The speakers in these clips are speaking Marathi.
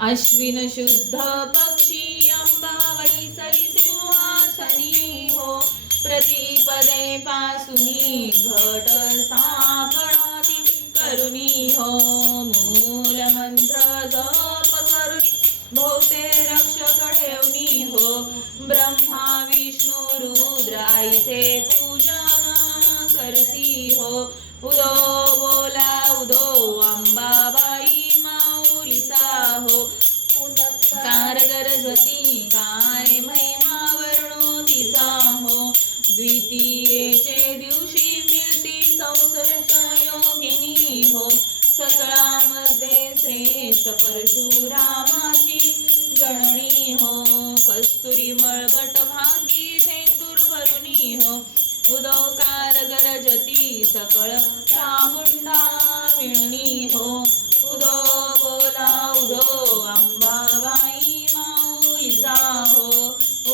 अश्विन शुद्ध पक्षी अंबाबाई सरी सिंहासनी हो. प्रतिपदे पासुनी घट स्थापनाती करुणी हो. मूल मंत्र जप करुणी भोवते रक्षक ठेवणी हो. ब्रह्मा विष्णू रुद्राईचे पूजन करती हो. उदो बोला उदो अंबा कार गरजती काय महिमा वर्णो तिचा हो. द्वितीयेचे दिवशी मिळती संसर्ग योगिनी हो. सकळामध्ये श्रेष्ठ परशुरामाची गणनी हो. कस्तुरी मळवट भांगी शेंदूर भरुणी हो. उदोकार गरजती सकळ चामुंडा मिळणी हो. उदो बोला उदो अंबाबाई माऊलीचा हो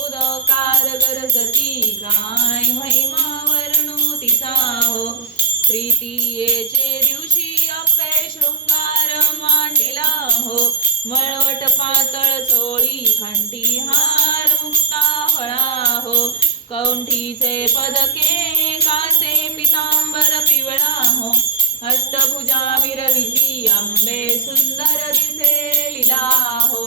उदोकार गरजती काय महिमा वर्णू तिचा हो तृतीयेचे दिवशी अंबे शृंगार मांडिला हो मळवट पातळ चोळी खंटी हार मुक्ता फळा हो कौंठीचे पदके कासे पितांबर पिवळा हो अष्टभुजा मिरविली आंबे सुंदर दिसे लिला हो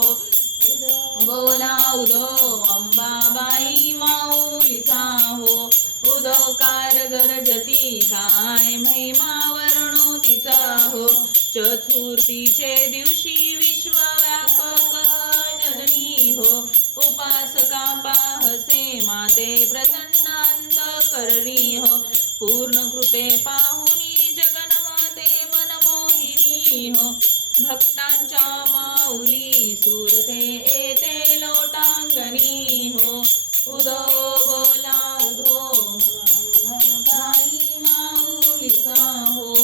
बोला उदो अंबाबाई माऊलीचा हो उदो कार गरजती काय महिमा वर्णो तिचा हो चतुर्थीचे दिवशी विश्वव्यापक जननी हो उपासका पाहसे माते प्रसन्नांत करणी हो पूर्ण कृपे पाहुनी हो भक्तांच्या माऊली सुरते येते लोटांगणी हो. उदो बोला उदो गाई माऊलीचा हो.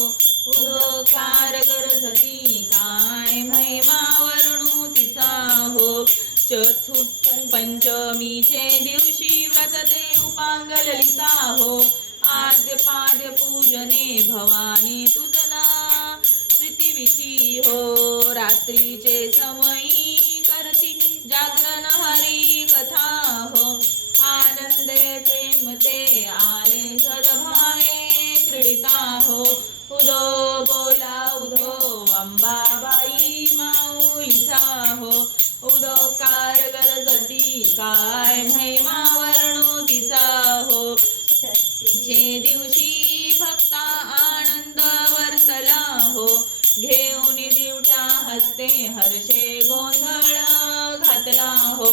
उदो कार गरजती काय महिमा वर्णू तिचा हो. चतु पंचमीचे दिवशी व्रत ते उपांग ललिता हो. आद्य पाद्य पूजने भवानी तुझना प्रीतिविधी हो रात्रीचे समयी करती. जागरण हरी कथा हो आनंदे प्रेम ते आले सदभावे क्रीडिता हो. उदो बोला उदो अंबाबाई माऊलीचा हो. उदो कार गरजती काय महिमा वर्णो तिचा हो. दिवशी हो घेऊन दिवट्या हस्ते हर्षे गोंधळ घातला हो.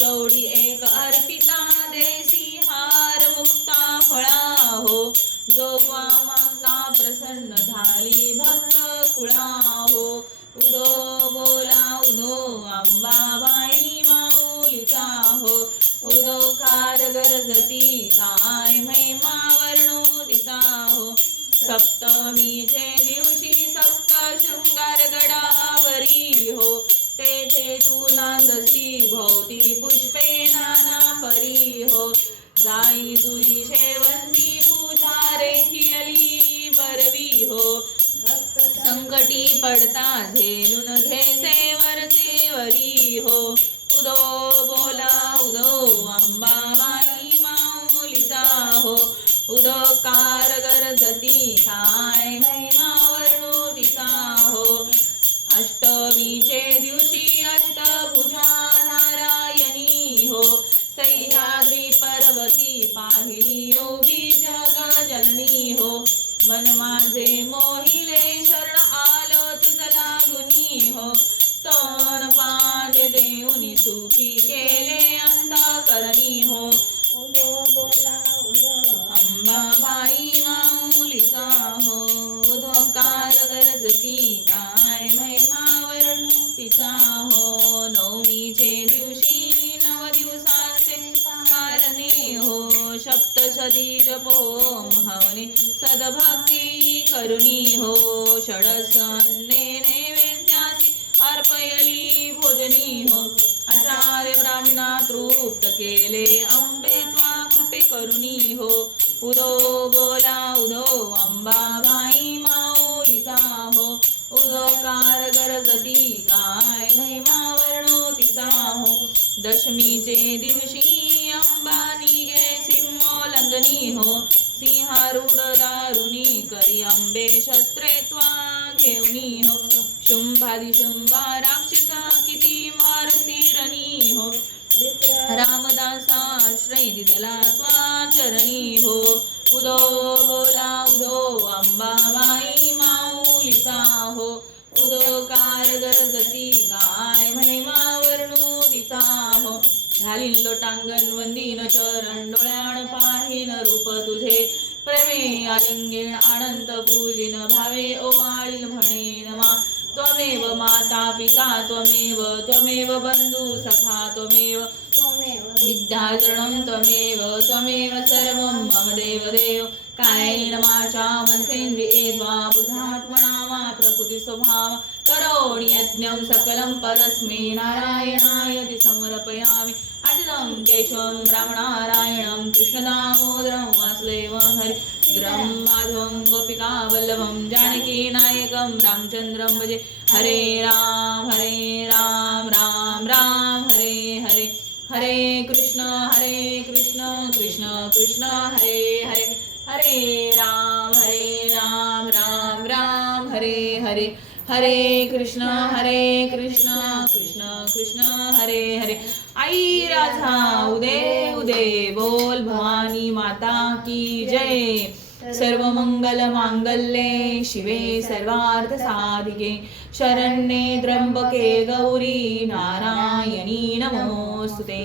कवडी एक अर्पिता देसी हार मुक्ता फळा हो. जोगवा माता प्रसन्न झाली भक्त कुळा हो. उदो बोला उदो अंबाबाई माऊलिका हो. उदो कार गरजती काय महिमा वर्णो तिचा हो. सप्तमीचे दिवशी सप्त शृंगार गडावरी हो तेथे तू नांदसी भोवती पुष्पे नाना परी हो. जाई जुई शेवंती पूजा रेखियली बरवी हो. संकटी पडता झेलून घे सेवरचे वरी हो. उदो बोला उदो अंबाबाई माऊलीचा उदो कार गरजती काय महिमा वर्णो तिचा हो. अष्टमीचे दिवशी अष्टभुजा नारायणी हो. सह्याद्री पर्वती पाहिली योगी जग जननी हो. मन माझे मोहिले शरण आलो तुझ लागुनी हो. स्तन पान देऊनी सुखी केले अंतकरणी हो. उदो बोला उदो अंबाबाई माऊलीचा हो धोकार गरजती काय महिमा वर्णू हो नवमीचे दिवशी नव दिवसाचे कारणे हो सप्तशती जपो भावने सदभक्ती करुणी हो षडसन्ने नैवेद्यासी अर्पयली भोजनी हो आचार्य ब्राह्मणा तृप्त केले. अंबे त्वा कृपे करुणी हो. उदो बोला उदो अंबाबाई माऊलीचा हो. उदो कार गरजती काय महिमा वर्णो तिचा हो. दशमीचे दिवशी अंबानी गे सिंहोल्लंघनी हो सिंहारूढ दारुणी करी अंबे शस्त्रे त्वा घेऊनी हो शुंभादि शुंभा राक्षस किती मारती हो विप्र रामदासाश्रय दिदला त्वाचरणी हो उदो होला उदो अंबाबाई माऊलीचा हो उदो कार गरजती गाय घालीन लोटांगण वंदीन चरण डोळ्याण पाहीन रूप तुझे. प्रेमे आलिंगेण अनंत पूजिन भावे ओवाळील म्हणेन मा. त्वमेव माता पिता त्वमेव त्वमेव बंधू सखा त्वमेव. त्वमेव विद्याचरणं त्वमेव त्वमेव सर्वं मम देव देव कायेन वाचा मनसेन्द्रिये वा बुधात्मना वा प्रकृतिस्वभाव करोणि यज्ञं सकलं परस्मै नारायणायति समर्पयामि। अजितं केशवं रामनारायणं कृष्णदामोदरं वासुदेवं हरि गिरं माधवं गोपिकावल्लभं जानकीनायकं रामचन्द्रं भजे। हरे राम हरे राम राम राम हरे हरे। हरे कृष्ण हरे कृष्ण कृष्ण कृष्ण हरे हरे। हरे राम हरे राम राम राम हरे हरे हरे कृष्ण हरे कृष्ण कृष्ण कृष्ण हरे हरे। आई राधा उदे उदे बोल भवानी माता की जय। सर्व मंगल मांगल्ये शिवे सर्वार्थ साधिके। शरण्ये त्र्यंबके गौरी नारायणी नमोस्तुते